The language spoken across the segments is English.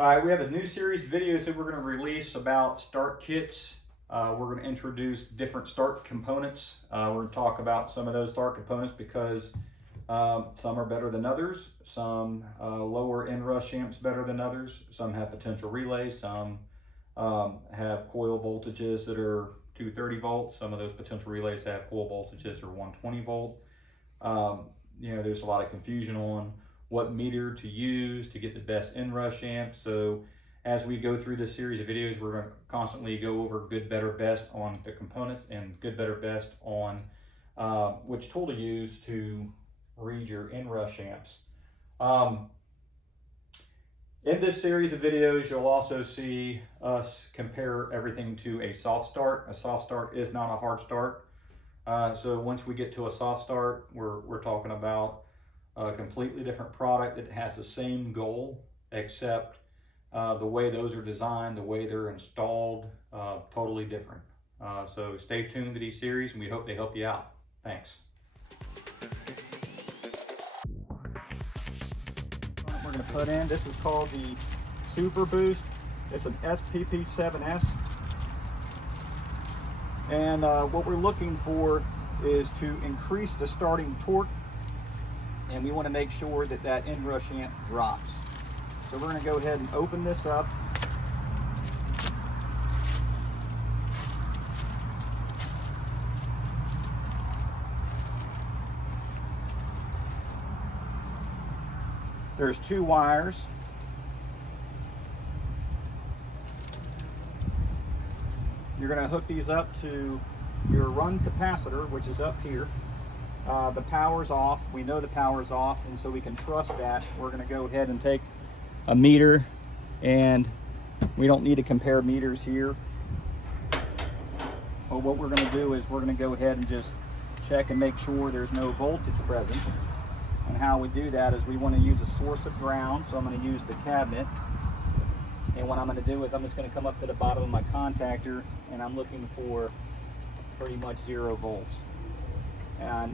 All right, we have a new series of videos that we're going to release about start kits. We're going to introduce different start components. We're going to talk about some of those start components because some are better than others. Some lower inrush amps better than others. Some have potential relays. Some have coil voltages that are 230 volts. Some of those potential relays have coil voltages are 120 volt. There's a lot of confusion on what meter to use to get the best inrush amp. So as we go through this series of videos, we're going to constantly go over good, better, best on the components and good, better, best on which tool to use to read your inrush amps. In this series of videos, you'll also see us compare everything to a soft start. A soft start is not a hard start. So once we get to a soft start, we're talking about a completely different product that has the same goal, except the way those are designed, the way they're installed, totally different. So stay tuned to these series and we hope they help you out. Thanks. We're going to put in, this is called the Super Boost. It's an SPP7S. And what we're looking for is to increase the starting torque, and we want to make sure that that inrush amp drops. So we're going to go ahead and open this up. There's two wires. You're going to hook these up to your run capacitor, which is up here. The power's off. We know the power's off, and so we can trust that. We're going to go ahead and take a meter, and we don't need to compare meters here. But what we're going to do is we're going to go ahead and just check and make sure there's no voltage present. And how we do that is we want to use a source of ground, so I'm going to use the cabinet. And what I'm going to do is I'm just going to come up to the bottom of my contactor, and I'm looking for pretty much 0 volts.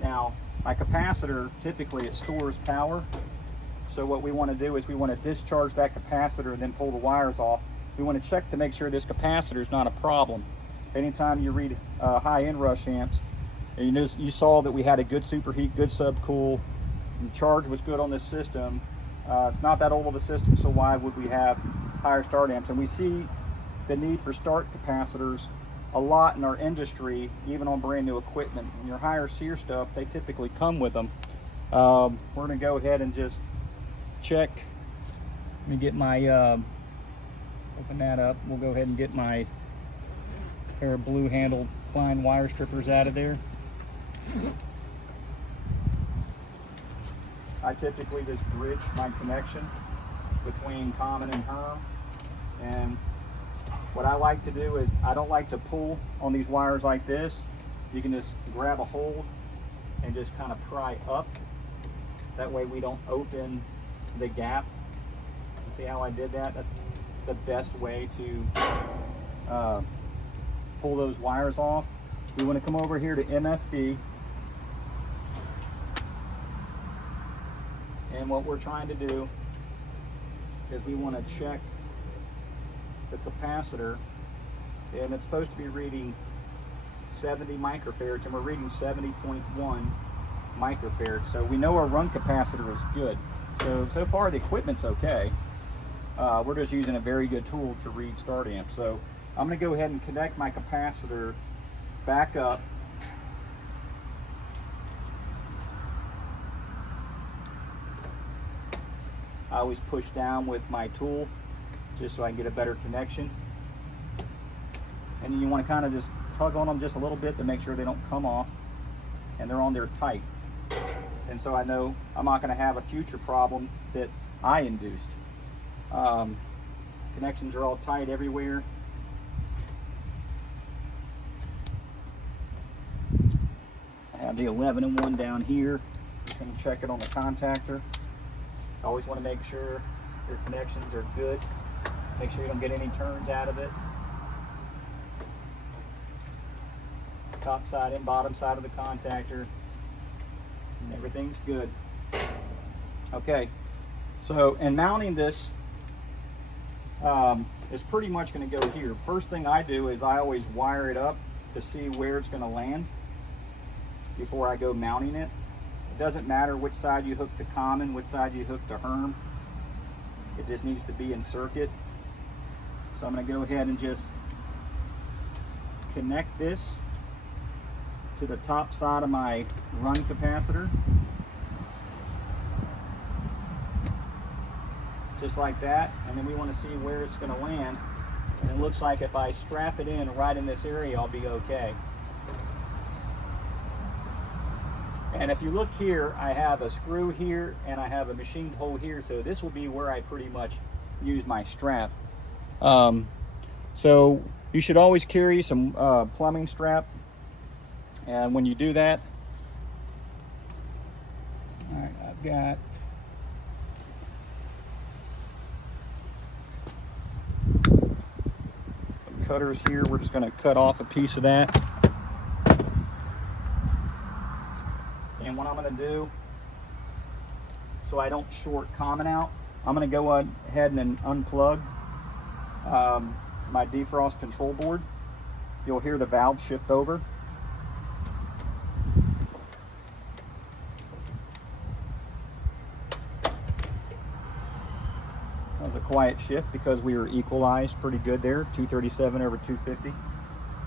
Now, my capacitor, typically it stores power. So what we want to do is we want to discharge that capacitor and then pull the wires off. We want to check to make sure this capacitor is not a problem. Anytime you read high inrush amps, and you saw that we had a good superheat, good subcool, and the charge was good on this system. It's not that old of a system, so why would we have higher start amps? And we see the need for start capacitors a lot in our industry, even on brand new equipment. And your higher SEER stuff, they typically come with them. We're going to go ahead and just check. Let me get my, open that up. We'll go ahead and get my pair of blue handled Klein wire strippers out of there. I typically just bridge my connection between common and HERM. And what I like to do is I don't like to pull on these wires like this. You can just grab a hold and just kind of pry up. That way we don't open the gap. See how I did that? That's the best way to pull those wires off. We want to come over here to MFD. And what we're trying to do is we want to check the capacitor, and it's supposed to be reading 70 microfarads, and we're reading 70.1 microfarads. So we know our run capacitor is good. So far the equipment's okay. We're just using a very good tool to read start amps. So I'm going to go ahead and connect my capacitor back up. I always push down with my tool just so I can get a better connection. And then you want to kind of just tug on them just a little bit to make sure they don't come off and they're on there tight. And so I know I'm not going to have a future problem that I induced. Connections are all tight everywhere. I have the 11 and 1 down here. Just going to check it on the contactor. I always want to make sure your connections are good. Make sure you don't get any turns out of it. Top side and bottom side of the contactor. And everything's good. Okay, so in mounting this is pretty much going to go here. First thing I do is I always wire it up to see where it's going to land before I go mounting it. It doesn't matter which side you hook to common, which side you hook to Herm. It just needs to be in circuit. So I'm going to go ahead and just connect this to the top side of my run capacitor. Just like that, and then we want to see where it's going to land, and it looks like if I strap it in right in this area, I'll be okay. And if you look here, I have a screw here and I have a machined hole here, so this will be where I pretty much use my strap. So you should always carry some plumbing strap, and when you do that, all right, I've got cutters here. We're just going to cut off a piece of that. And what I'm going to do, so I don't short common out, I'm going to go ahead and then unplug my defrost control board. You'll hear the valve shift over. That was a quiet shift because we were equalized pretty good there, 237 over 250.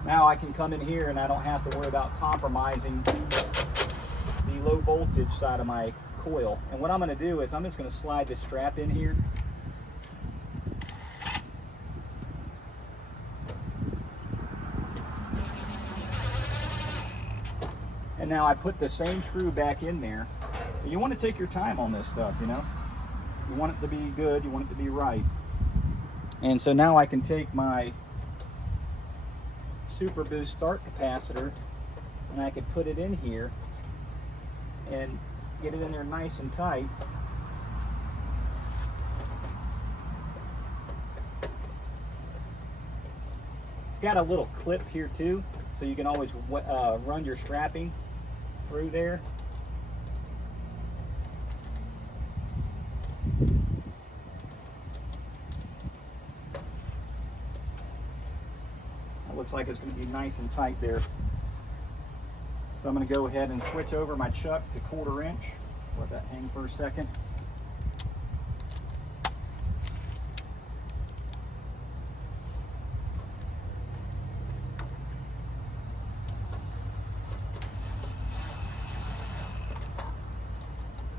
Now I can come in here and I don't have to worry about compromising the low voltage side of my coil. And what I'm going to do is I'm just going to slide this strap in here. And now I put the same screw back in there. You want to take your time on this stuff, you know. You want it to be good, you want it to be right. And so now I can take my Super Boost start capacitor and I can put it in here and get it in there nice and tight. It's got a little clip here too, so you can always run your strapping through there. It looks like it's going to be nice and tight there. So I'm going to go ahead and switch over my chuck to 1/4 inch. Let that hang for a second.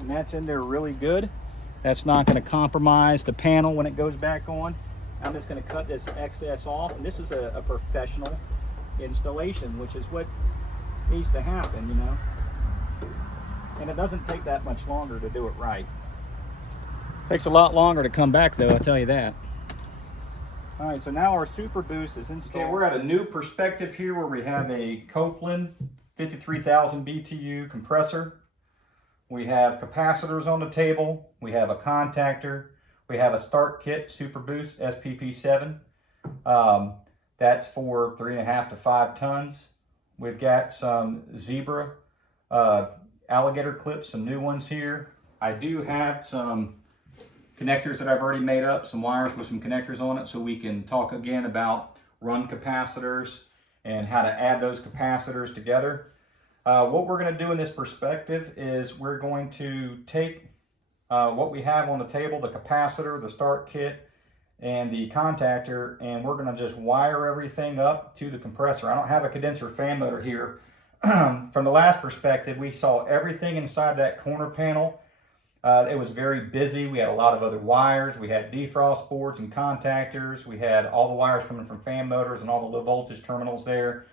And that's in there really good. That's not going to compromise the panel when it goes back on. I'm just going to cut this excess off, and this is a professional installation, which is what needs to happen, you know. And it doesn't take that much longer to do it right. Takes a lot longer to come back though, I'll tell you that. All right, so now our Super Boost is installed. Okay, we're at a new perspective here where we have a Copeland 53,000 BTU compressor. We have capacitors on the table. We have a contactor. We have a start kit, Super Boost SPP7. That's for 3.5 to 5 tons. We've got some Zebra alligator clips, some new ones here. I do have some connectors that I've already made up, some wires with some connectors on it, so we can talk again about run capacitors and how to add those capacitors together. What we're going to do in this perspective is we're going to take what we have on the table, the capacitor, the start kit, and the contactor, and we're going to just wire everything up to the compressor. I don't have a condenser fan motor here. From the last perspective, we saw everything inside that corner panel. It was very busy. We had a lot of other wires. We had defrost boards and contactors. We had all the wires coming from fan motors and all the low voltage terminals there.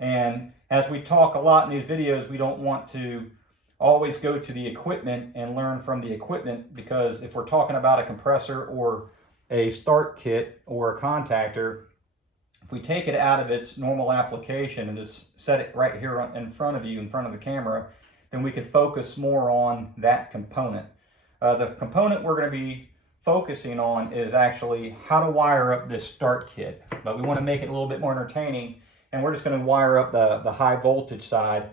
And as we talk a lot in these videos, we don't want to always go to the equipment and learn from the equipment, because if we're talking about a compressor or a start kit or a contactor, if we take it out of its normal application and just set it right here in front of you, in front of the camera, then we can focus more on that component. The component we're going to be focusing on is actually how to wire up this start kit, but we want to make it a little bit more entertaining, and we're just going to wire up the high voltage side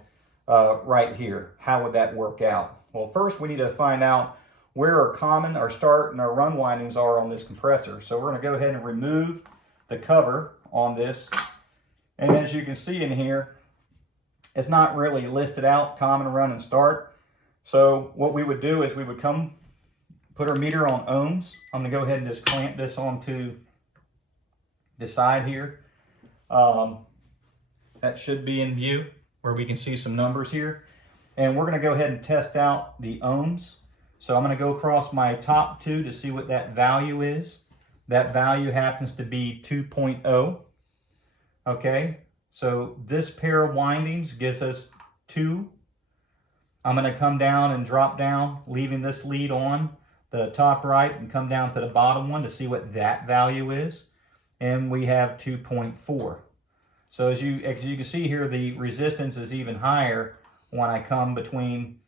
right here. How would that work out? Well, first we need to find out where our common, our start, and our run windings are on this compressor. So we're going to go ahead and remove the cover on this. And as you can see in here, it's not really listed out, common, run, and start. So what we would do is we would come put our meter on ohms. I'm going to go ahead and just clamp this onto the side here. That should be in view where we can see some numbers here. And we're going to go ahead and test out the ohms. So I'm going to go across my top two to see what that value is. That value happens to be 2.0. Okay, so this pair of windings gives us 2. I'm going to come down and drop down, leaving this lead on the top right, and come down to the bottom one to see what that value is. And we have 2.4. So as you can see here, the resistance is even higher when I come between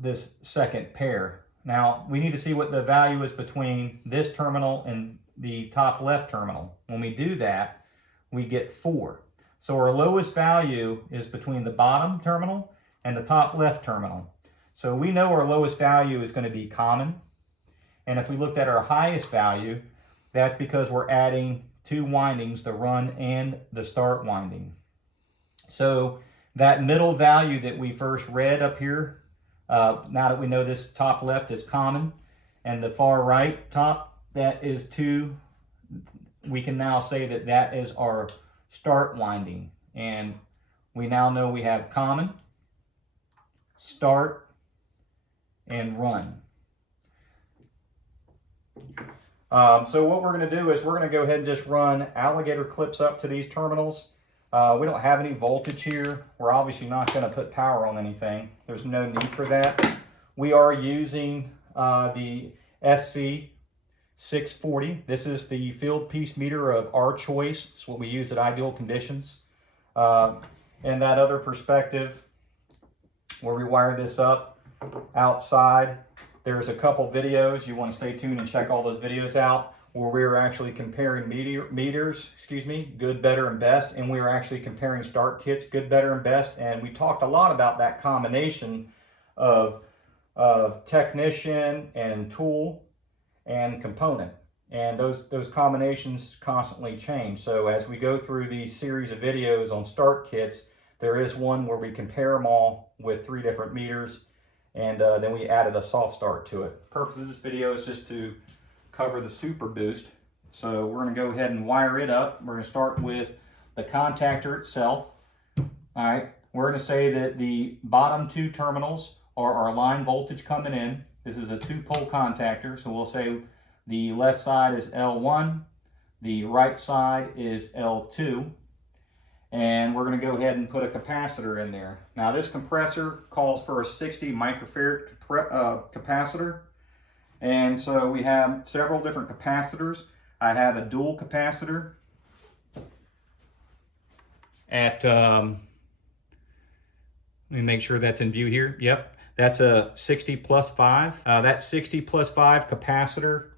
this second pair. Now we need to see what the value is between this terminal and the top left terminal. When we do that, we get 4. So our lowest value is between the bottom terminal and the top left terminal. So we know our lowest value is going to be common. And if we looked at our highest value, that's because we're adding 2 windings, the run and the start winding. So that middle value that we first read up here, now that we know this top left is common and the far right top, that is 2, we can now say that that is our start winding. And we now know we have common, start, and run. So what we're going to do is we're going to go ahead and just run alligator clips up to these terminals. We don't have any voltage here. We're obviously not going to put power on anything. There's no need for that. We are using the SC 640. This is the field piece meter of our choice. It's what we use at ideal conditions. And that other perspective where we wire this up outside, there's a couple videos. You want to stay tuned and check all those videos out where we are actually comparing meters, good, better, and best. And we are actually comparing start kits, good, better, and best. And we talked a lot about that combination of technician and tool and component. And those combinations constantly change. So as we go through these series of videos on start kits, there is one where we compare them all with 3 different meters. And then we added a soft start to it. The purpose of this video is just to cover the super boost. So we're going to go ahead and wire it up. We're going to start with the contactor itself. All right, we're going to say that the bottom 2 terminals are our line voltage coming in. This is a 2-pole contactor, so we'll say the left side is L1, the right side is L2. And we're going to go ahead and put a capacitor in there. Now this compressor calls for a 60 microfarad capacitor. And so we have several different capacitors. I have a dual capacitor at, let me make sure that's in view here. Yep, that's a 60 plus 5. That 60 plus 5 capacitor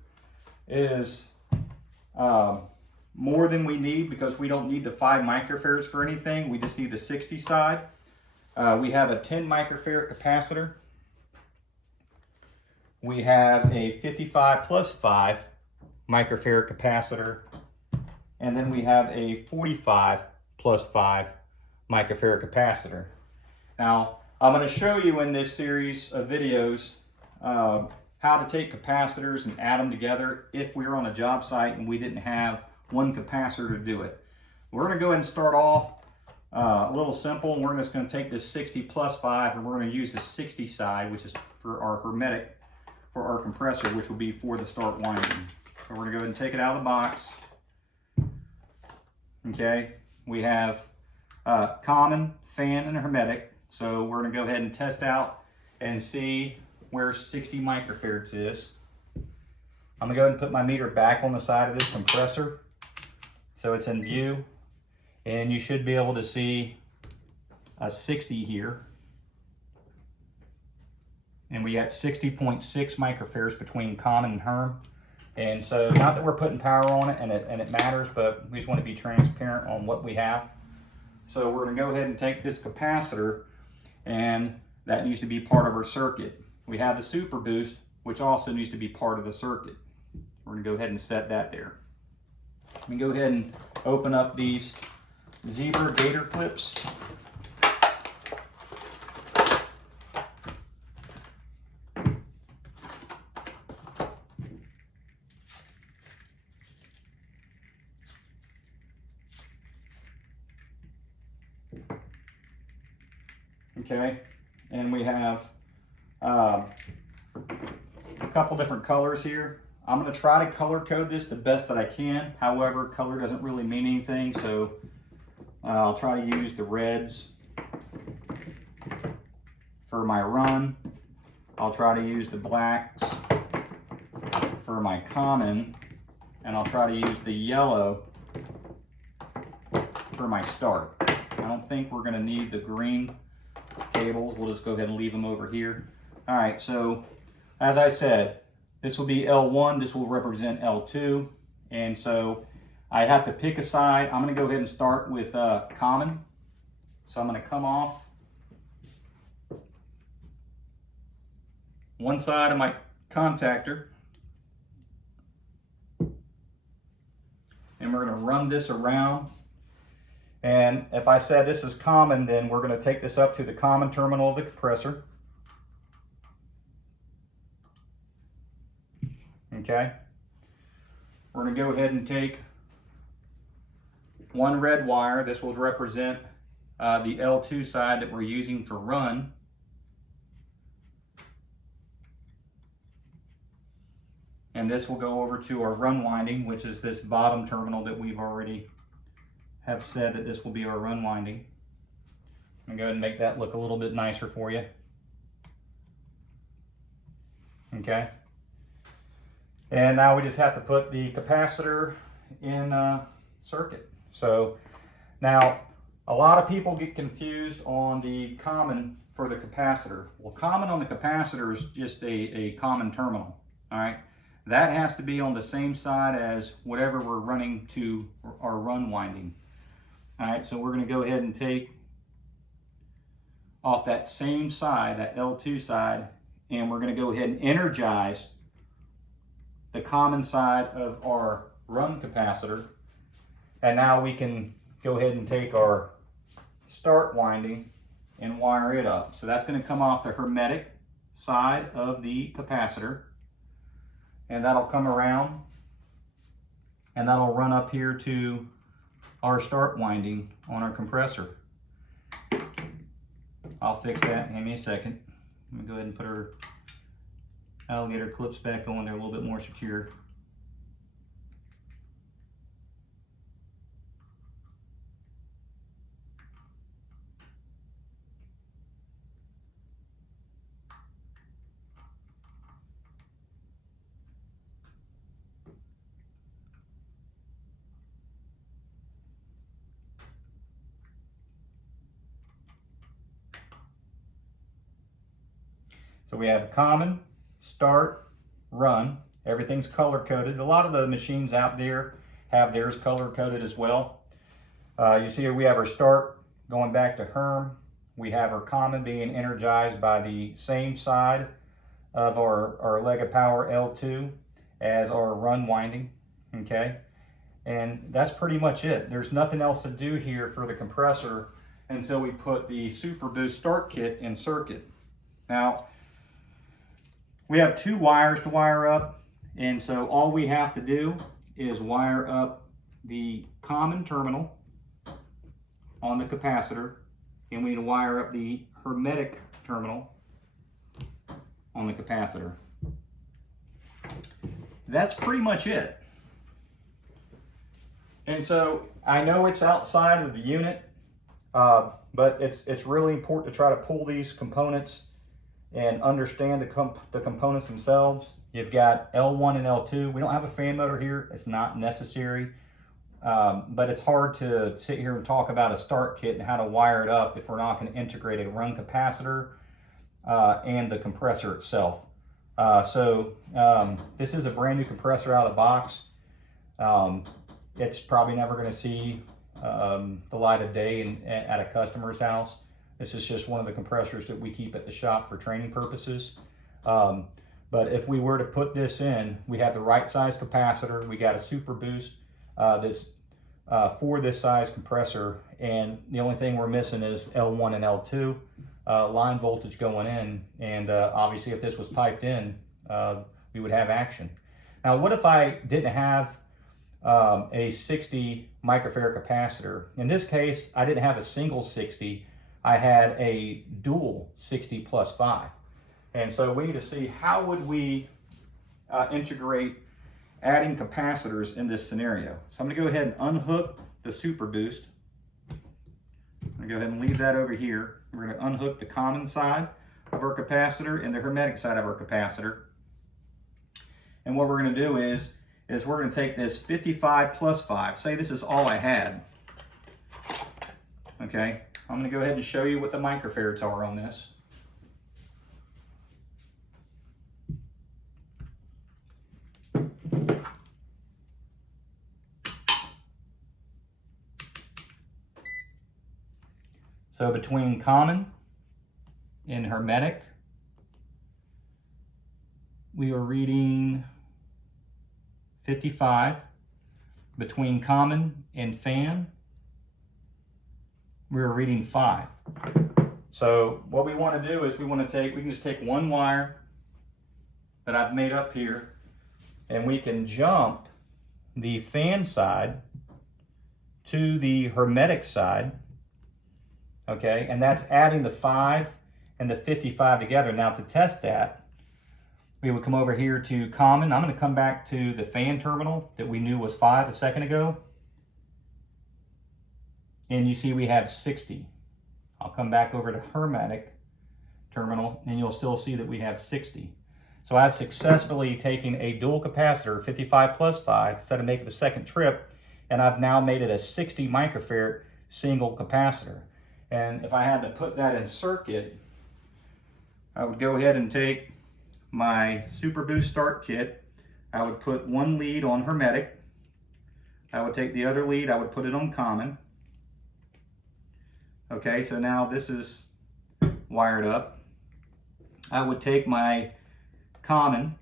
is more than we need because we don't need the 5 microfarads for anything. We just need the 60 side. We have a 10 microfarad capacitor. We have a 55 plus 5 microfarad capacitor. And then we have a 45 plus 5 microfarad capacitor. Now, I'm going to show you in this series of videos how to take capacitors and add them together if we were on a job site and we didn't have one capacitor to do it. We're going to go ahead and start off a little simple, and we're just going to take this 60 plus 5 and we're going to use the 60 side, which is for our hermetic, for our compressor, which will be for the start winding. So we're going to go ahead and take it out of the box. Okay, we have common, fan, and hermetic. So we're going to go ahead and test out and see where 60 microfarads is. I'm going to go ahead and put my meter back on the side of this compressor so it's in view, and you should be able to see a 60 here. And we got 60.6 microfarads between common and herm. And so, not that we're putting power on it and it matters, but we just want to be transparent on what we have. So we're going to go ahead and take this capacitor, and that needs to be part of our circuit. We have the super boost, which also needs to be part of the circuit. We're going to go ahead and set that there. Let me go ahead and open up these zebra gator clips. Okay, and we have a couple different colors here. I'm going to try to color code this the best that I can. However, color doesn't really mean anything, so I'll try to use the reds for my run. I'll try to use the blacks for my common, and I'll try to use the yellow for my start. I don't think we're going to need the green cables. We'll just go ahead and leave them over here. All right, so as I said, this will be L1, this will represent L2, and so I have to pick a side. I'm going to go ahead and start with common. So I'm going to come off one side of my contactor, and we're going to run this around. And if I said this is common, then we're going to take this up to the common terminal of the compressor. Okay. We're going to go ahead and take one red wire. This will represent the L2 side that we're using for run. And this will go over to our run winding, which is this bottom terminal that we've already have said that this will be our run winding. I'm going to go ahead and make that look a little bit nicer for you. Okay. And now we just have to put the capacitor in circuit. So now a lot of people get confused on the common for the capacitor. Well, common on the capacitor is just a common terminal. All right. That has to be on the same side as whatever we're running to our run winding. All right, so we're going to go ahead and take off that same side, that L2 side, and we're going to go ahead and energize the common side of our run capacitor. And now we can go ahead and take our start winding and wire it up. So that's going to come off the hermetic side of the capacitor, and that'll come around and that'll run up here to our start winding on our compressor. I'll fix that. Give me a second. Let me go ahead and put our alligator clips back on. They're a little bit more secure. So we have common, start, run. Everything's color coded. A lot of the machines out there have theirs color coded as well. You see here we have our start going back to Herm. We have our common being energized by the same side of our leg of power L2 as our run winding. Okay, and that's pretty much it. There's nothing else to do here for the compressor until we put the Super Boost start kit in circuit. Now, we have two wires to wire up, and so all we have to do is wire up the common terminal on the capacitor, and we need to wire up the hermetic terminal on the capacitor. That's pretty much it. And so I know it's outside of the unit, but it's really important to try to pull these components and understand the components themselves. You've got L1 and L2. We don't have a fan motor here. It's not necessary, but it's hard to sit here and talk about a start kit and how to wire it up if we're not going to integrate a run capacitor and the compressor itself. This is a brand new compressor out of the box. It's probably never going to see the light of day at a customer's house. This is just one of the compressors that we keep at the shop for training purposes. But if we were to put this in, we have the right size capacitor. We got a super boost for this size compressor, and the only thing we're missing is L1 and L2 line voltage going in. And obviously, if this was piped in, we would have action. Now, what if I didn't have a 60 microfarad capacitor? In this case, I didn't have a single 60. I had a dual 60 plus 5. And so we need to see how would we integrate adding capacitors in this scenario. So I'm going to go ahead and unhook the super boost. I'm going to go ahead and leave that over here. We're going to unhook the common side of our capacitor and the hermetic side of our capacitor. And what we're going to do is we're going to take this 55 plus 5. Say this is all I had. Okay, I'm going to go ahead and show you what the microfarads are on this. So between common and hermetic, we are reading 55. Between common and fan, we're reading 5. So what we want to do is we can just take one wire that I've made up here, and we can jump the fan side to the hermetic side. Okay, and that's adding the 5 and the 55 together. Now to test that, we would come over here to common. I'm going to come back to the fan terminal that we knew was 5 a second ago. And you see we have 60. I'll come back over to hermetic terminal, and you'll still see that we have 60. So I've successfully taken a dual capacitor, 55 plus 5, instead of making the second trip, and I've now made it a 60 microfarad single capacitor. And if I had to put that in circuit, I would go ahead and take my Super Boost start kit. I would put one lead on hermetic. I would take the other lead, I would put it on common. Okay, so now this is wired up. I would take my common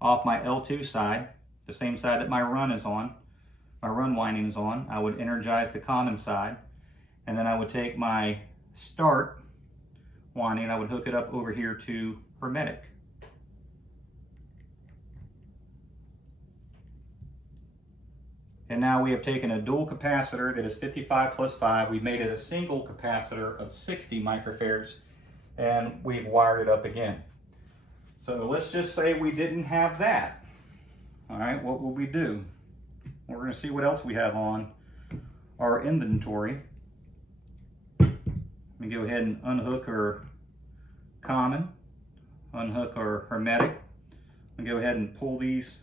off my L2 side, the same side that my run is on, my run winding is on. I would energize the common side. And then I would take my start winding, I would hook it up over here to hermetic. And now we have taken a dual capacitor that is 55 plus 5. We've made it a single capacitor of 60 microfarads, and we've wired it up again. So let's just say we didn't have that. All right, what will we do? We're going to see what else we have on our inventory. Let me go ahead and unhook our common, unhook our hermetic. And go ahead and pull these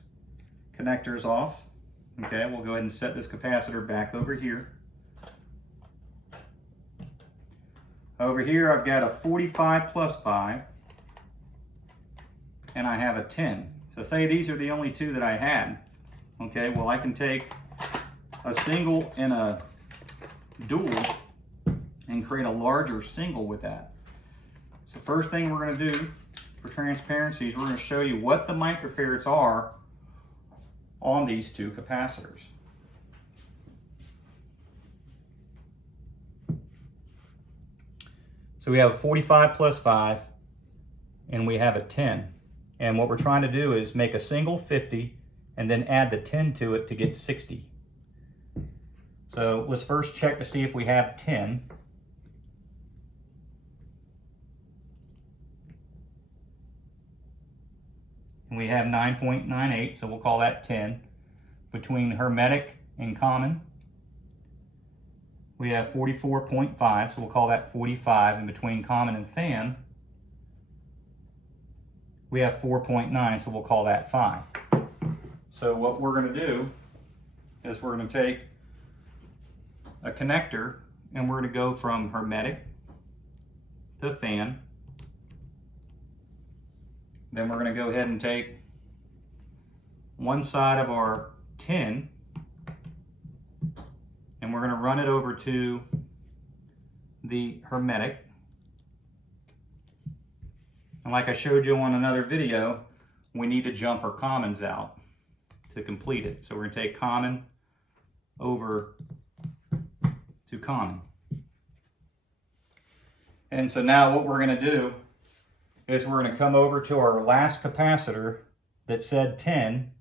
connectors off. Okay, we'll go ahead and set this capacitor back over here. Over here I've got a 45 plus 5, and I have a 10. So say these are the only two that I had. Okay, well I can take a single and a dual and create a larger single with that. So first thing we're going to do for transparency is we're going to show you what the microfarads are on these two capacitors. So we have a 45 plus 5 and we have a 10. And what we're trying to do is make a single 50 and then add the 10 to it to get 60. So let's first check to see if we have 10. And we have 9.98, so we'll call that 10. Between hermetic and common, we have 44.5, so we'll call that 45. And between common and fan, we have 4.9, so we'll call that 5. So what we're going to do is we're going to take a connector and we're going to go from hermetic to fan. Then we're going to go ahead and take one side of our 10 and we're going to run it over to the hermetic. And like I showed you on another video, we need to jump our commons out to complete it. So we're going to take common over to common. And so now what we're going to do is we're going to come over to our last capacitor that said 10,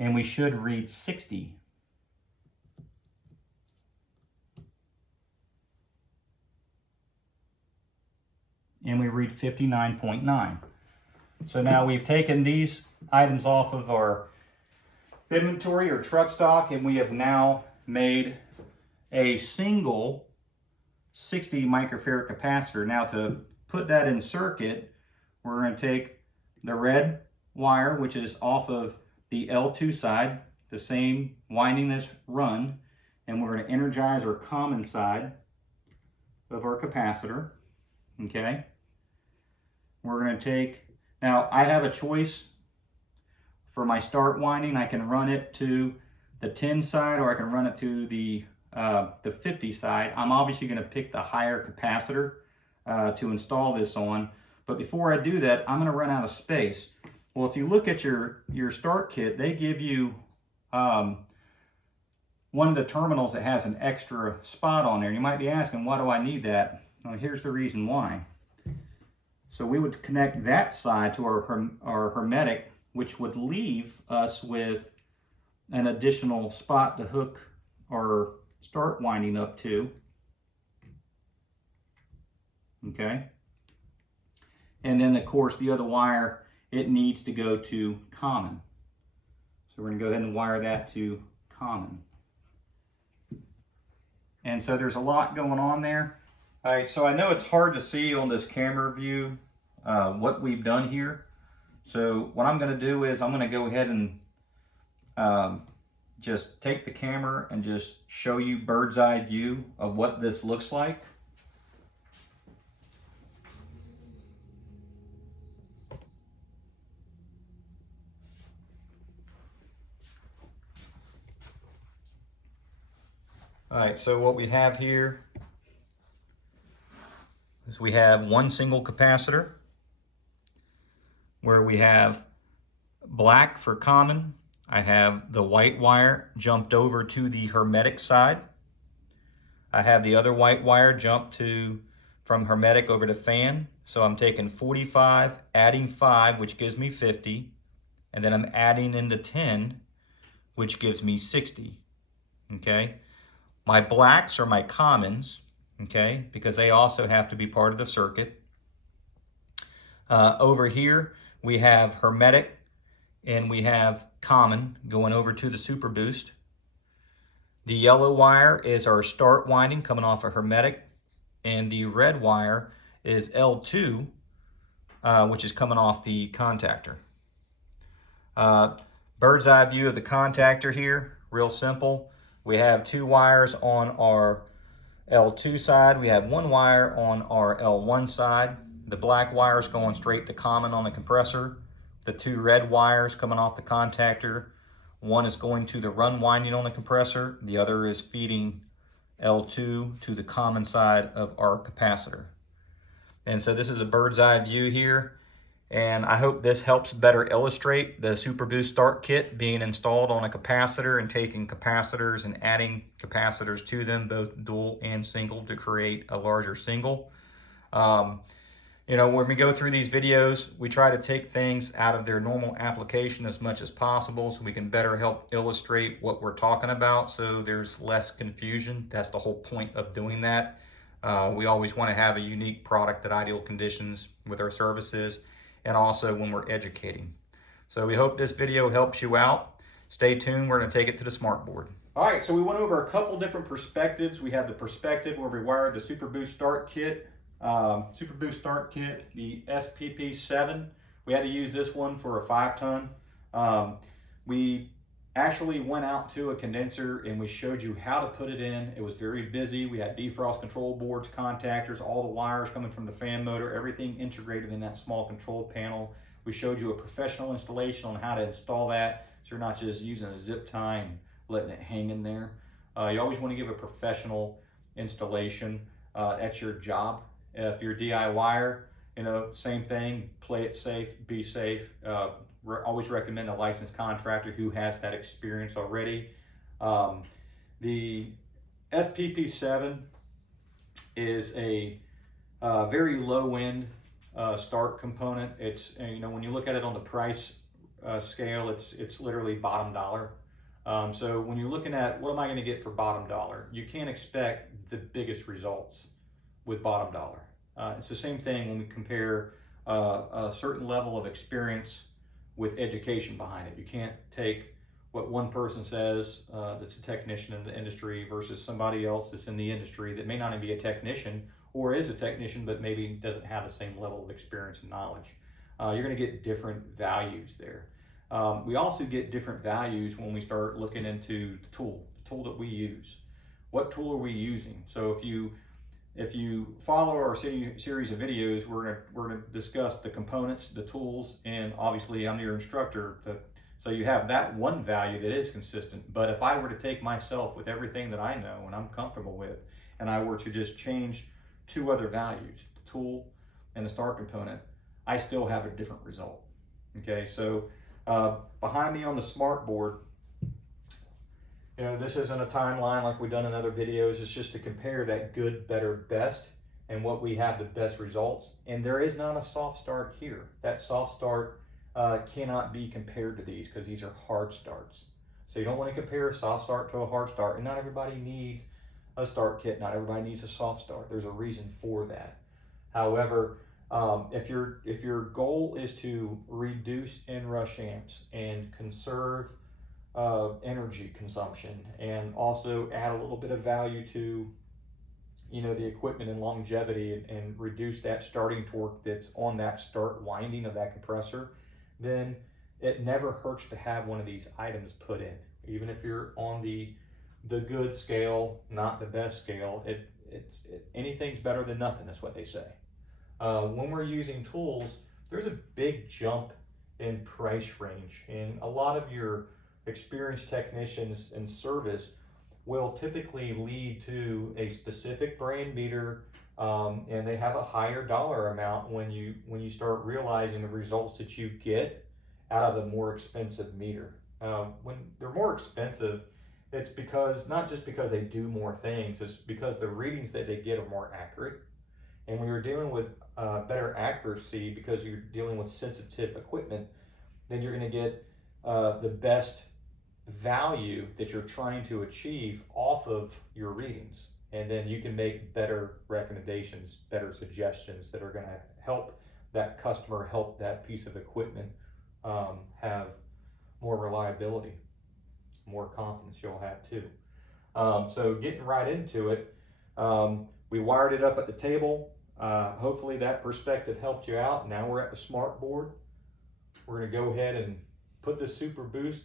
and we should read 60. And we read 59.9. So now we've taken these items off of our inventory or truck stock, and we have now made a single 60 microfarad capacitor. Now to put that in circuit, we're going to take the red wire, which is off of the L2 side, the same winding that's run, and we're going to energize our common side of our capacitor. Okay. We're going to take, now I have a choice for my start winding. I can run it to the 10 side, or I can run it to the 50 side. I'm obviously going to pick the higher capacitor to install this on. But before I do that, I'm going to run out of space. Well, if you look at your start kit, they give you one of the terminals that has an extra spot on there. You might be asking, why do I need that? Well, here's the reason why. So we would connect that side to our hermetic, which would leave us with an additional spot to hook our start winding up to. Okay. And then of course the other wire, it needs to go to common. So we're going to go ahead and wire that to common. And so there's a lot going on there. All right, so I know it's hard to see on this camera view what we've done here. So what I'm going to do is I'm going to go ahead and just take the camera and just show you bird's eye view of what this looks like. All right, so what we have here is we have one single capacitor where we have black for common. I have the white wire jumped over to the hermetic side. I have the other white wire jumped from hermetic over to fan. So I'm taking 45, adding 5, which gives me 50, and then I'm adding into 10, which gives me 60. Okay. My blacks are my commons, okay, because they also have to be part of the circuit. Over here, we have hermetic and we have common going over to the super boost. The yellow wire is our start winding coming off of hermetic, and the red wire is L2, which is coming off the contactor. Bird's eye view of the contactor here, real simple. We have 2 wires on our L2 side. We have 1 wire on our L1 side. The black wire is going straight to common on the compressor. The 2 red wires coming off the contactor. One is going to the run winding on the compressor. The other is feeding L2 to the common side of our capacitor. And so this is a bird's eye view here. And I hope this helps better illustrate the Super Boost Start Kit being installed on a capacitor and taking capacitors and adding capacitors to them, both dual and single, to create a larger single. You know, when we go through these videos, we try to take things out of their normal application as much as possible so we can better help illustrate what we're talking about so there's less confusion. That's the whole point of doing that. We always want to have a unique product at ideal conditions with our services, and also when we're educating. So we hope this video helps you out. Stay tuned, we're going to take it to the smart board. All right, so we went over a couple different perspectives. We have the perspective where we wired the Super Boost Start Kit, the SPP7. We had to use this one for a 5-ton. We actually went out to a condenser and we showed you how to put it in. It was very busy. We had defrost control boards, contactors, all the wires coming from the fan motor, everything integrated in that small control panel. We showed you a professional installation on how to install that, so you're not just using a zip tie and letting it hang in there. You always want to give a professional installation. That's your job. If you're a DIYer, you know, same thing, play it safe, be safe. Always recommend a licensed contractor who has that experience already. The SPP7 is a very low end start component. It's, you know, when you look at it on the price scale, it's literally bottom dollar. So when you're looking at what am I going to get for bottom dollar, you can't expect the biggest results with bottom dollar. It's the same thing when we compare a certain level of experience with education behind it. You can't take what one person says that's a technician in the industry versus somebody else that's in the industry that may not even be a technician or is a technician but maybe doesn't have the same level of experience and knowledge. You're going to get different values there. We also get different values when we start looking into the tool that we use. What tool are we using? So if you follow our series of videos, we're gonna discuss the components, the tools, and obviously I'm your instructor. So you have that one value that is consistent. But if I were to take myself with everything that I know and I'm comfortable with, and I were to just change two other values, the tool and the start component, I still have a different result. Okay, so behind me on the smart board, you know, this isn't a timeline like we've done in other videos. It's just to compare that good, better, best, and what we have the best results. And there is not a soft start here. That soft start cannot be compared to these because these are hard starts. So you don't want to compare a soft start to a hard start. And not everybody needs a start kit. Not everybody needs a soft start. There's a reason for that. However, if your goal is to reduce inrush amps and conserve energy consumption and also add a little bit of value to, you know, the equipment and longevity and reduce that starting torque that's on that start winding of that compressor, then it never hurts to have one of these items put in. Even if you're on the good scale, not the best scale, anything's better than nothing, is what they say. When we're using tools, there's a big jump in price range, and a lot of your experienced technicians in service will typically lead to a specific brand meter, and they have a higher dollar amount when you start realizing the results that you get out of a more expensive meter. When they're more expensive, it's because not just because they do more things, it's because the readings that they get are more accurate. And when you're dealing with better accuracy because you're dealing with sensitive equipment, then you're going to get the best value that you're trying to achieve off of your readings. And then you can make better recommendations, better suggestions that are going to help that customer, help that piece of equipment have more reliability, more confidence you'll have too. So getting right into it, we wired it up at the table. Hopefully that perspective helped you out. Now we're at the smart board. We're going to go ahead and put the Super Boost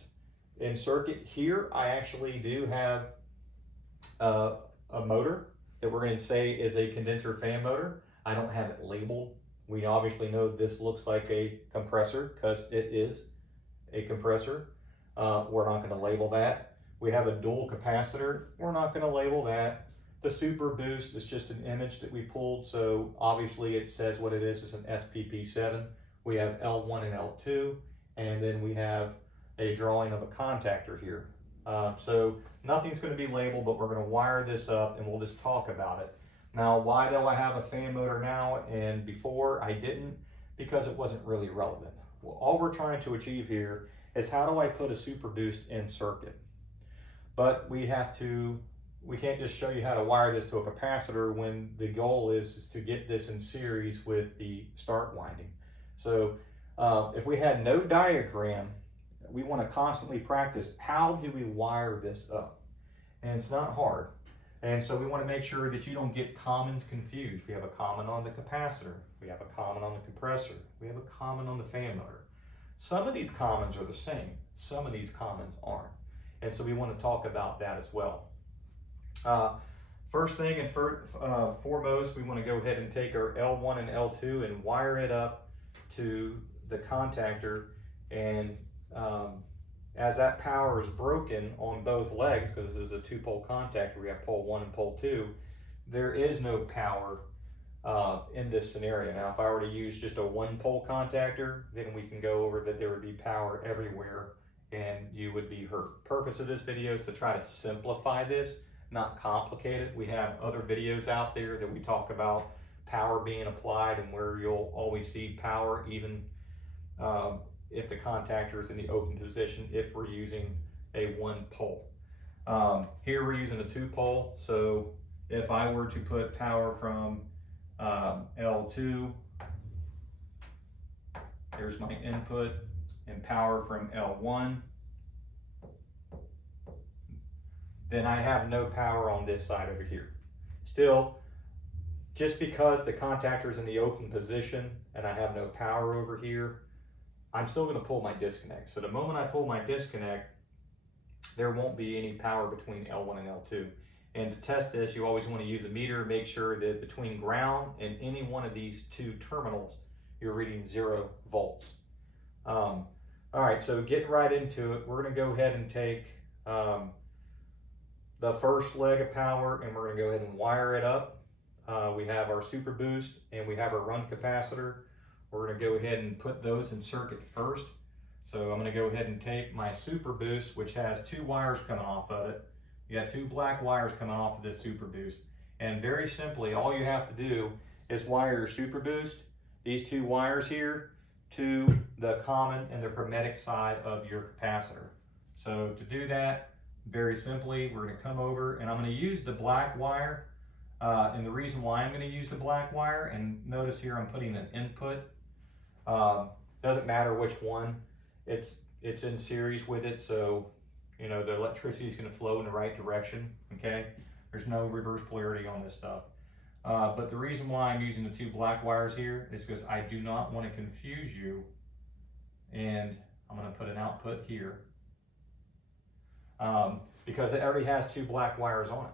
in circuit. Here I actually do have a motor that we're going to say is a condenser fan motor. I don't have it labeled. We obviously know this looks like a compressor because it is a compressor. We're not going to label that. We have a dual capacitor. We're not going to label that. The Super Boost is just an image that we pulled, so obviously it says what it is. It's an SPP7. We have L1 and L2, and then we have a drawing of a contactor here. So nothing's going to be labeled, but we're going to wire this up and we'll just talk about it. Now, why do I have a fan motor now and before I didn't? Because it wasn't really relevant. Well, all we're trying to achieve here is how do I put a Super Boost in circuit? But we can't just show you how to wire this to a capacitor when the goal is to get this in series with the start winding. So if we had no diagram, we want to constantly practice how do we wire this up, and it's not hard. And so we want to make sure that you don't get commons confused. We have a common on the capacitor, we have a common on the compressor, we have a common on the fan motor. Some of these commons are the same, some of these commons aren't, and so we want to talk about that as well. First thing and foremost, we want to go ahead and take our L1 and L2 and wire it up to the contactor, and as that power is broken on both legs, because this is a two-pole contactor, we have pole 1 and pole 2, there is no power in this scenario. Now, if I were to use just a one pole contactor, then we can go over that there would be power everywhere and you would be hurt. Purpose of this video is to try to simplify this, not complicate it. We have other videos out there that we talk about power being applied and where you'll always see power, even if the contactor is in the open position, if we're using a one pole. Here we're using a two pole, so if I were to put power from L2, there's my input, and power from L1, then I have no power on this side over here. Still, just because the contactor is in the open position and I have no power over here, I'm still going to pull my disconnect. So the moment I pull my disconnect, there won't be any power between L1 and L2. And to test this, you always want to use a meter, make sure that between ground and any one of these two terminals, you're reading 0 volts. All right, so getting right into it, we're going to go ahead and take the first leg of power and we're going to go ahead and wire it up. We have our super boost and we have our run capacitor. We're going to go ahead and put those in circuit first. So I'm going to go ahead and take my super boost, which has 2 wires coming off of it. You got 2 black wires coming off of this super boost. And very simply, all you have to do is wire your super boost, these 2 wires here, to the common and the hermetic side of your capacitor. So to do that, very simply, we're going to come over and I'm going to use the black wire. And the reason why I'm going to use the black wire, and notice here I'm putting an input. Doesn't matter which one, it's in series with it, so you know the electricity is going to flow in the right direction. Okay, there's no reverse polarity on this stuff. But the reason why I'm using the 2 black wires here is because I do not want to confuse you, and I'm going to put an output here because it already has 2 black wires on it.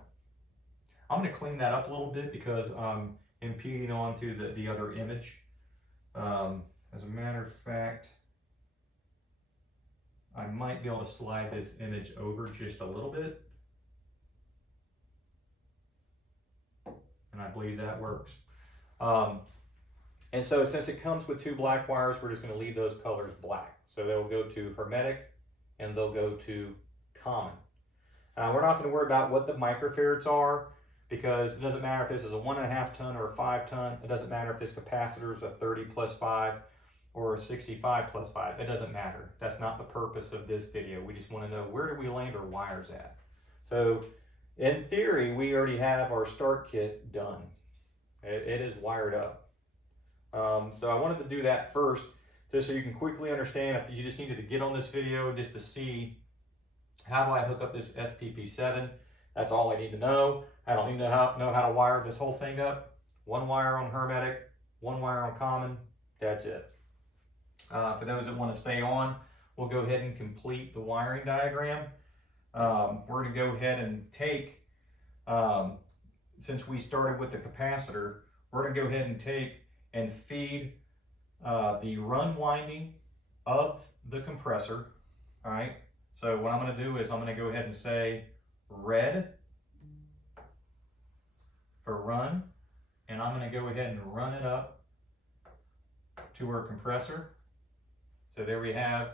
I'm going to clean that up a little bit because I'm impeding onto the other image. As a matter of fact, I might be able to slide this image over just a little bit. And I believe that works. And so since it comes with 2 black wires, we're just going to leave those colors black. So they'll go to hermetic and they'll go to common. We're not going to worry about what the microfarads are because it doesn't matter if this is a 1.5 ton or a 5 ton. It doesn't matter if this capacitor is a 30 plus 5 or a 65 plus 5. It doesn't matter. That's not the purpose of this video. We just want to know where do we land our wires at. So in theory, we already have our start kit done. It is wired up. So I wanted to do that first just so you can quickly understand if you just needed to get on this video just to see how do I hook up this SPP7. That's all I need to know. I don't need to know how to wire this whole thing up. 1 wire on hermetic, 1 wire on common, that's it. For those that want to stay on, we'll go ahead and complete the wiring diagram. We're going to go ahead and take, since we started with the capacitor, we're going to go ahead and take and feed the run winding of the compressor. All right, so what I'm going to do is I'm going to go ahead and say red for run, and I'm going to go ahead and run it up to our compressor. So there we have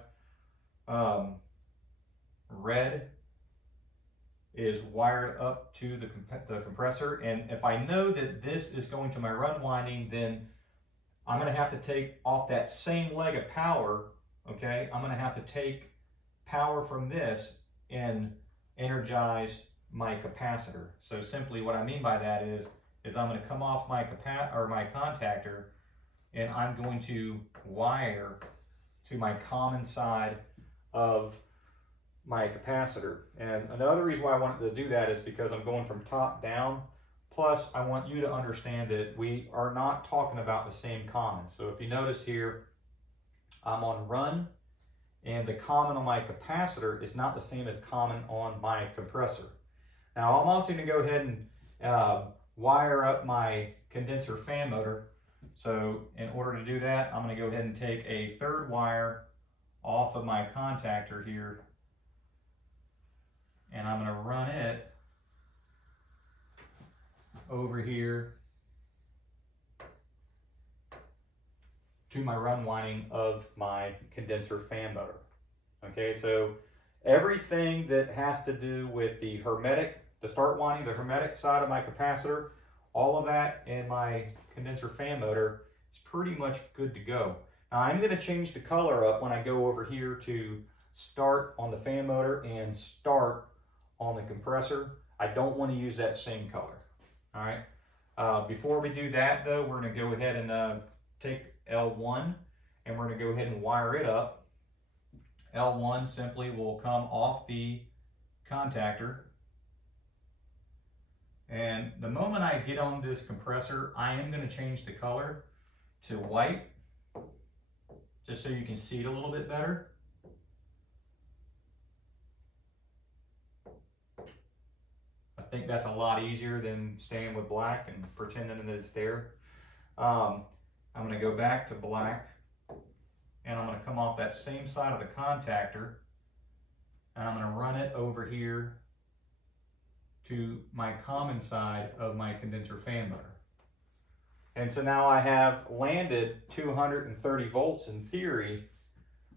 red is wired up to the compressor, and if I know that this is going to my run winding, then I'm going to have to take off that same leg of power. Okay, I'm going to have to take power from this and energize my capacitor. So simply what I mean by that is I'm going to come off my contactor and I'm going to wire to my common side of my capacitor. And another reason why I wanted to do that is because I'm going from top down. Plus, I want you to understand that we are not talking about the same common. So if you notice here, I'm on run, and the common on my capacitor is not the same as common on my compressor. Now, I'm also going to go ahead and wire up my condenser fan motor. So in order to do that, I'm going to go ahead and take a 3rd wire off of my contactor here, and I'm going to run it over here to my run winding of my condenser fan motor. Okay, so everything that has to do with the hermetic, the start winding, the hermetic side of my capacitor, all of that in my condenser fan motor is pretty much good to go. Now I'm going to change the color up when I go over here to start on the fan motor and start on the compressor. I don't want to use that same color. All right. Before we do that though, we're going to go ahead and take L1 and we're going to go ahead and wire it up. L1 simply will come off the contactor. And the moment I get on this compressor, I am going to change the color to white, just so you can see it a little bit better. I think that's a lot easier than staying with black and pretending that it's there. I'm going to go back to black, and I'm going to come off that same side of the contactor, and I'm going to run it over here to my common side of my condenser fan motor. And so now I have landed 230 volts in theory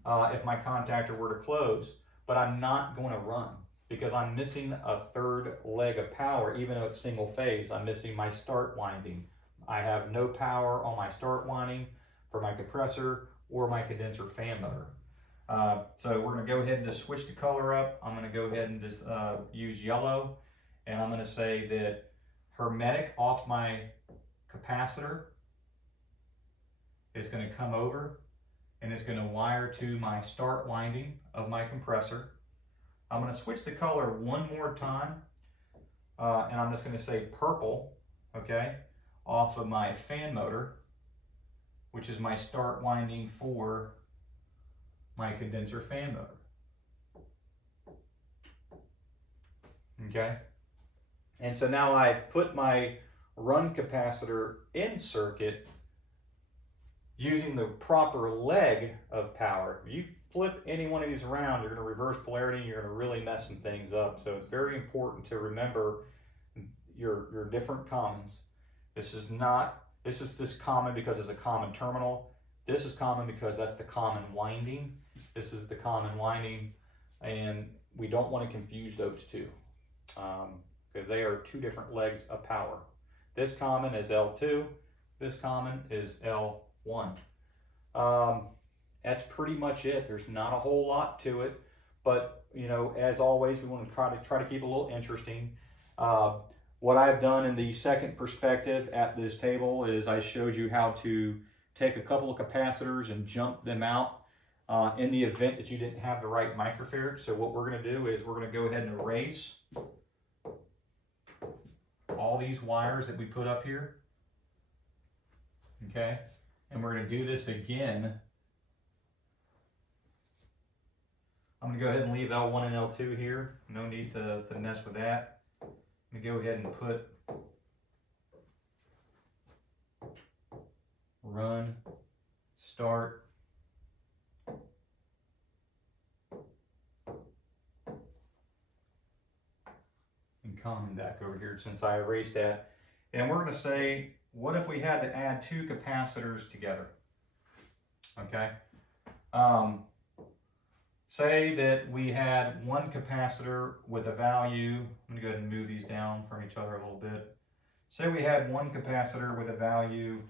if my contactor were to close, but I'm not going to run because I'm missing a third leg of power. Even though it's single phase, I'm missing my start winding. I have no power on my start winding for my compressor or my condenser fan motor. So we're going to go ahead and just switch the color up. I'm going to go ahead and just use yellow, and I'm going to say that hermetic off my capacitor is going to come over and it's going to wire to my start winding of my compressor. I'm going to switch the color one more time, and I'm just going to say purple, okay, off of my fan motor, which is my start winding for my condenser fan motor. Okay, and so now I've put my run capacitor in circuit using the proper leg of power. If you flip any one of these around, you're going to reverse polarity and you're going to really mess some things up. So it's very important to remember your different commons. This is this common because it's a common terminal. This is common because that's the common winding. This is the common winding, and we don't want to confuse those two because they are two different legs of power. This common is L2, this common is L1. That's pretty much it. There's not a whole lot to it, but you know, as always, we want to try to keep it a little interesting. What I've done in the second perspective at this table is I showed you how to take a couple of capacitors and jump them out in the event that you didn't have the right microfarad. So what we're going to do is we're going to go ahead and erase all these wires that we put up here, okay, and we're going to do this again. I'm going to go ahead and leave L1 and L2 here. No need to mess with that. I'm going to go ahead and put run, start, and common back over here since I erased that. And we're going to say, what if we had to add two capacitors together? Okay. Say that we had one capacitor with a value. I'm going to go ahead and move these down from each other a little bit. Say we had one capacitor with a value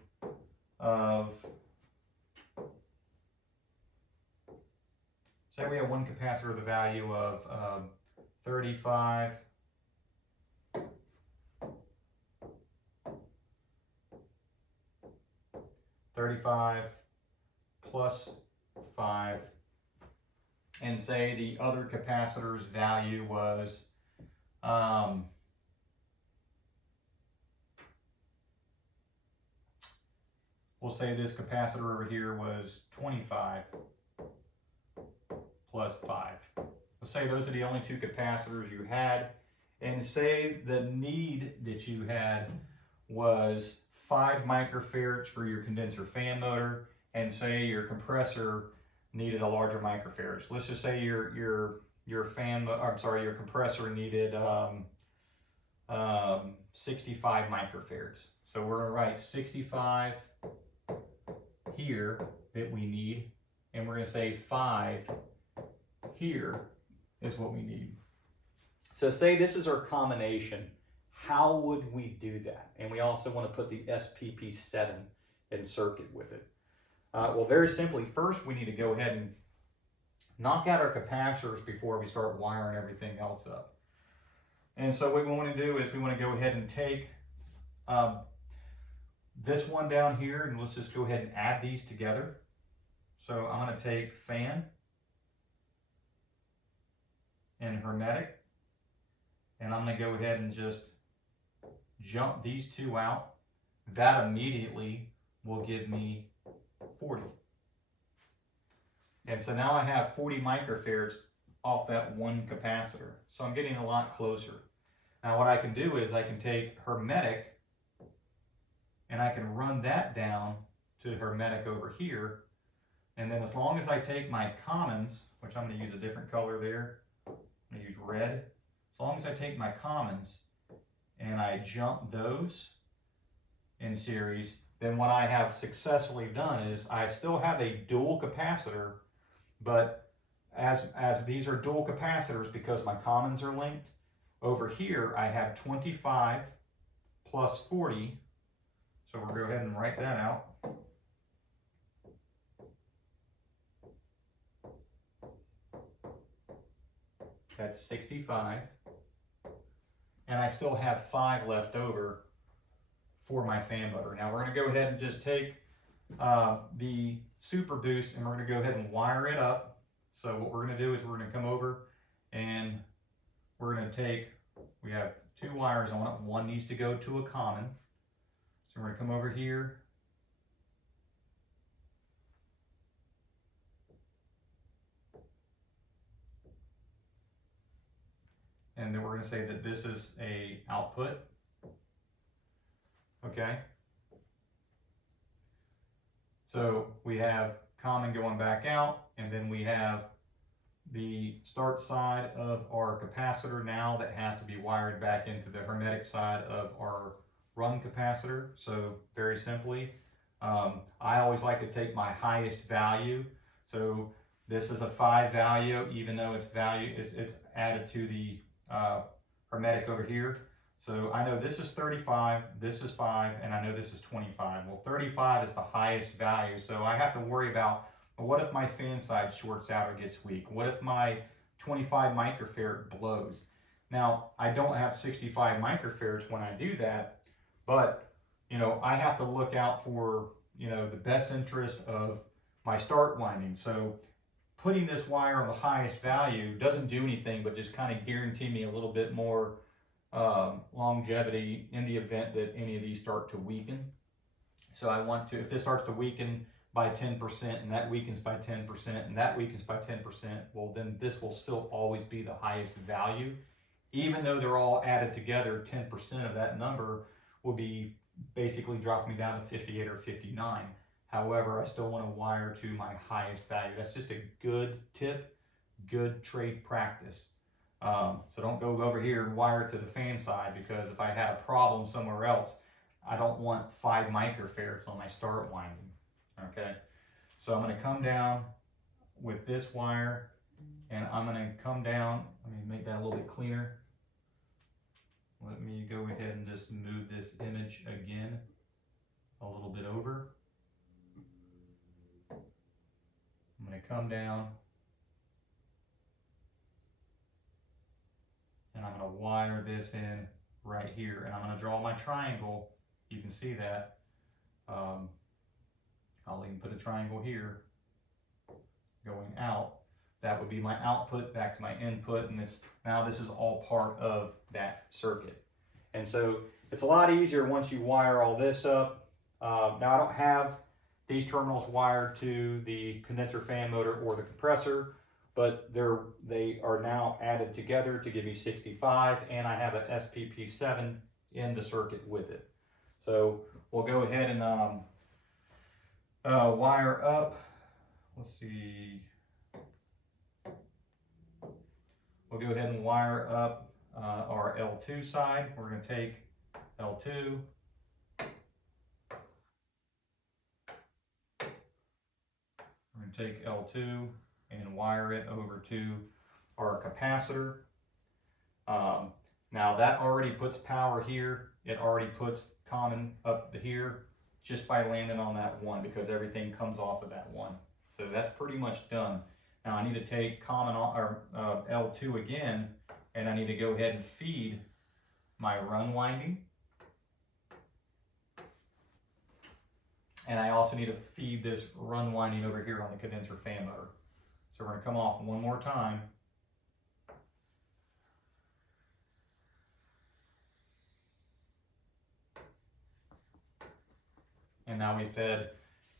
of, say we have one capacitor with a value of 35 plus 5, and say the other capacitor's value was we'll say this capacitor over here was 25 plus 5. Let's say those are the only two capacitors you had, and say the need that you had was 5 microfarads for your condenser fan motor, and say your compressor needed a larger microfarad. So let's just say your compressor needed 65 microfarads. So we're going to write 65 here that we need, and we're going to say 5 here is what we need. So say this is our combination. How would we do that? And we also want to put the SPP7 in circuit with it. Well, very simply, first we need to go ahead and knock out our capacitors before we start wiring everything else up. And so what we want to do is we want to go ahead and take this one down here, and let's just go ahead and add these together. So I'm going to take fan and hermetic, and I'm going to go ahead and just jump these two out. That immediately will give me 40. And so now I have 40 microfarads off that one capacitor. So I'm getting a lot closer. Now what I can do is I can take hermetic and I can run that down to hermetic over here. And then as long as I take my commons, which I'm going to use a different color there, I'm going to use red. As long as I take my commons and I jump those in series, then what I have successfully done is I still have a dual capacitor, but as these are dual capacitors because my commons are linked, over here I have 25 plus 40. So we'll go ahead and write that out. That's 65. And I still have 5 left over for my fan motor. Now we're going to go ahead and just take the Super Boost and we're going to go ahead and wire it up. So what we're going to do is we're going to come over and we're going to take, we have 2 wires on it. One needs to go to a common. So we're going to come over here. And then we're going to say that this is a output. Okay. So we have common going back out, and then we have the start side of our capacitor now that has to be wired back into the hermetic side of our run capacitor. So very simply, I always like to take my highest value. So this is a 5 value, even though it's added to the hermetic over here. So I know this is 35, this is 5, and I know this is 25. Well, 35 is the highest value, so I have to worry about, well, what if my fan side shorts out or gets weak? What if my 25 microfarad blows? Now, I don't have 65 microfarads when I do that, but I have to look out for the best interest of my start winding. So putting this wire on the highest value doesn't do anything but just kind of guarantee me a little bit more longevity in the event that any of these start to weaken. So I want to, if this starts to weaken by 10% and that weakens by 10% and that weakens by 10%, well then this will still always be the highest value. Even though they're all added together, 10% of that number will be basically dropping me down to 58 or 59. However, I still want to wire to my highest value. That's just a good tip, good trade practice. So don't go over here and wire to the fan side, because if I had a problem somewhere else, I don't want 5 microfarads on my start winding. Okay, so I'm going to come down with this wire, and I'm going to come down. Let me make that a little bit cleaner. Let me go ahead and just move this image again a little bit over. I'm going to come down and I'm going to wire this in right here, and I'm going to draw my triangle. You can see that. I'll even put a triangle here going out. That would be my output back to my input, and now this is all part of that circuit. And so it's a lot easier once you wire all this up. Now I don't have these terminals wired to the condenser fan motor or the compressor, but they are now added together to give me 65, and I have an SPP7 in the circuit with it. So we'll go ahead and wire up. Let's see. We'll go ahead and wire up our L2 side. We're going to take L2, We're going to take L2 and wire it over to our capacitor. Now that already puts power here. It already puts common up to here just by landing on that one, because everything comes off of that one. So that's pretty much done. Now I need to take common or L2 again, and I need to go ahead and feed my run winding. And I also need to feed this run winding over here on the condenser fan motor. So we're going to come off one more time. And now we fed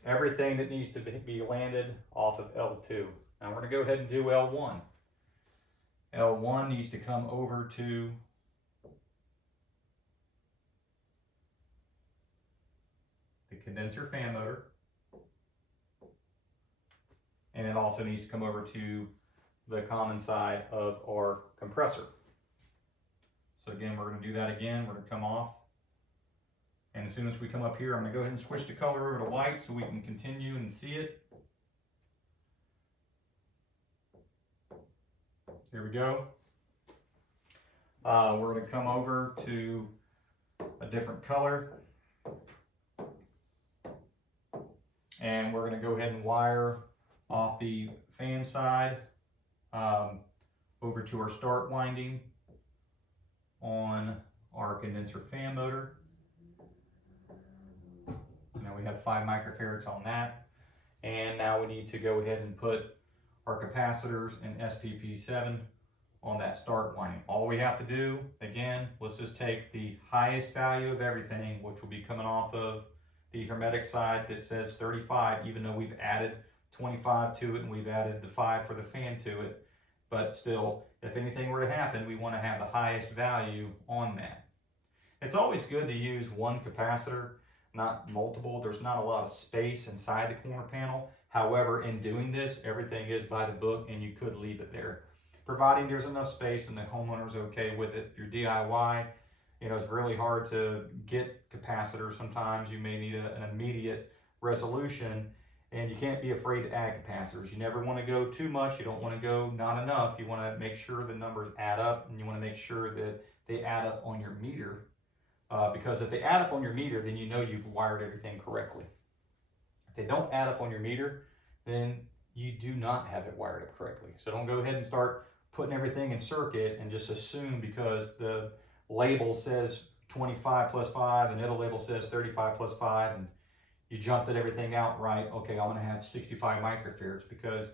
everything that needs to be landed off of L2. Now we're going to go ahead and do L1. L1 needs to come over to the condenser fan motor. And it also needs to come over to the common side of our compressor. So again, we're going to do that again. We're going to come off. And as soon as we come up here, I'm going to go ahead and switch the color over to white so we can continue and see it. Here we go. We're going to come over to a different color. And we're going to go ahead and wire off the fan side over to our start winding on our condenser fan motor. Now we have 5 microfarads on that. And now we need to go ahead and put our capacitors and SPP7 on that start winding. All we have to do, again, let's just take the highest value of everything, which will be coming off of the hermetic side that says 35, even though we've added 25 to it and we've added the 5 for the fan to it. But still, if anything were to happen, we want to have the highest value on that. It's always good to use one capacitor, not multiple. There's not a lot of space inside the corner panel. However, in doing this, everything is by the book and you could leave it there, providing there's enough space and the homeowner's okay with it. If you're DIY, you know, it's really hard to get capacitors. Sometimes you may need an immediate resolution, and you can't be afraid to add capacitors. You never want to go too much. You don't want to go not enough. You want to make sure the numbers add up, and you want to make sure that they add up on your meter. Because if they add up on your meter, then you know you've wired everything correctly. If they don't add up on your meter, then you do not have it wired up correctly. So don't go ahead and start putting everything in circuit and just assume because the label says 25 plus 5 and the other label says 35 plus 5 and you jumped at everything out right. Okay, I'm going to have 65 microfarads, because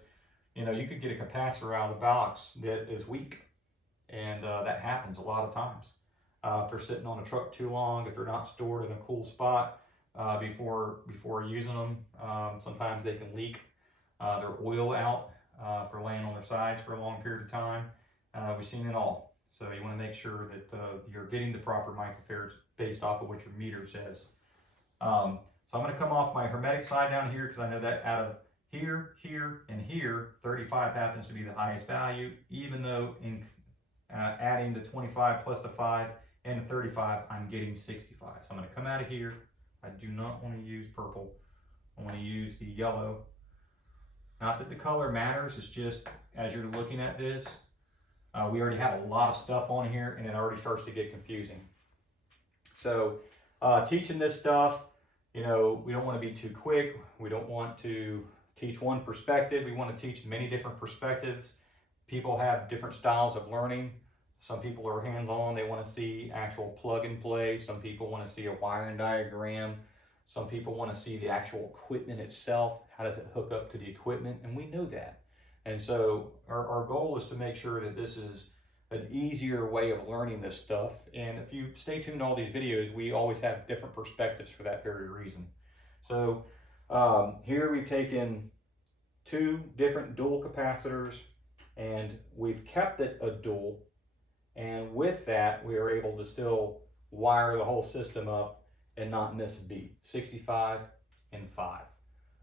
you know you could get a capacitor out of the box that is weak, and that happens a lot of times. If they're sitting on a truck too long, if they're not stored in a cool spot before using them, sometimes they can leak their oil out for laying on their sides for a long period of time. We've seen it all. So you want to make sure that you're getting the proper microfarads based off of what your meter says. So I'm going to come off my hermetic side down here, because I know that out of here, here, and here, 35 happens to be the highest value, even though in adding the 25 plus the 5 and the 35, I'm getting 65. So I'm going to come out of here. I do not want to use purple. I want to use the yellow. Not that the color matters, it's just as you're looking at this, we already have a lot of stuff on here and it already starts to get confusing. So teaching this stuff, you know, we don't want to be too quick. We don't want to teach one perspective. We want to teach many different perspectives. People have different styles of learning. Some people are hands-on. They want to see actual plug and play. Some people want to see a wiring diagram. Some people want to see the actual equipment itself. How does it hook up to the equipment? And we know that. And so our goal is to make sure that this is an easier way of learning this stuff. And if you stay tuned to all these videos, we always have different perspectives for that very reason. So here we've taken 2 different dual capacitors and we've kept it a dual. And with that, we are able to still wire the whole system up and not miss a beat. 65 and 5.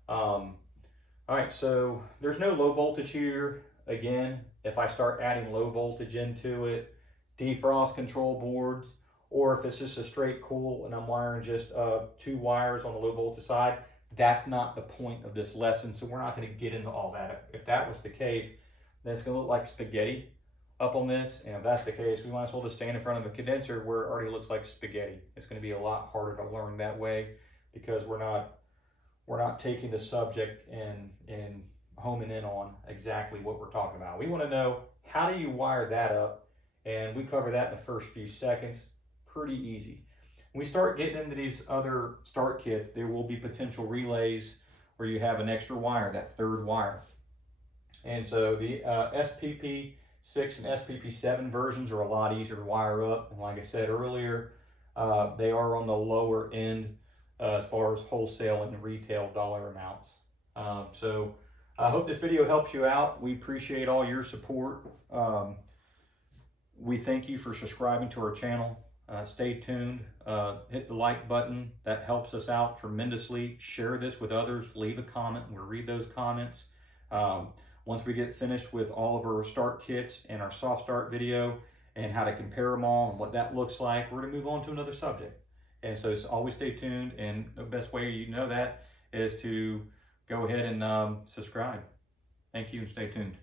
All right, so there's no low voltage here. Again, if I start adding low voltage into it, defrost control boards, or if it's just a straight cool and I'm wiring just 2 wires on the low voltage side, That's not the point of this lesson, so we're not going to get into all that. If that was the case, then it's going to look like spaghetti up on this, and if that's the case, we might as well just stand in front of a condenser where it already looks like spaghetti. It's going to be a lot harder to learn that way because we're not taking the subject and homing in on exactly what we're talking about. We want to know, how do you wire that up? And we cover that in the first few seconds. Pretty easy. When we start getting into these other start kits, there will be potential relays where you have an extra wire, that third wire. And so the SPP6 and SPP7 versions are a lot easier to wire up. And like I said earlier, they are on the lower end as far as wholesale and retail dollar amounts. So I hope this video helps you out. We appreciate all your support. We thank you for subscribing to our channel. Stay tuned. Hit the like button. That helps us out tremendously. Share this with others. Leave a comment. We'll read those comments. Once we get finished with all of our start kits and our soft start video and how to compare them all and what that looks like, we're going to move on to another subject. And so always stay tuned. And the best way you know that is to go ahead and subscribe. Thank you and stay tuned.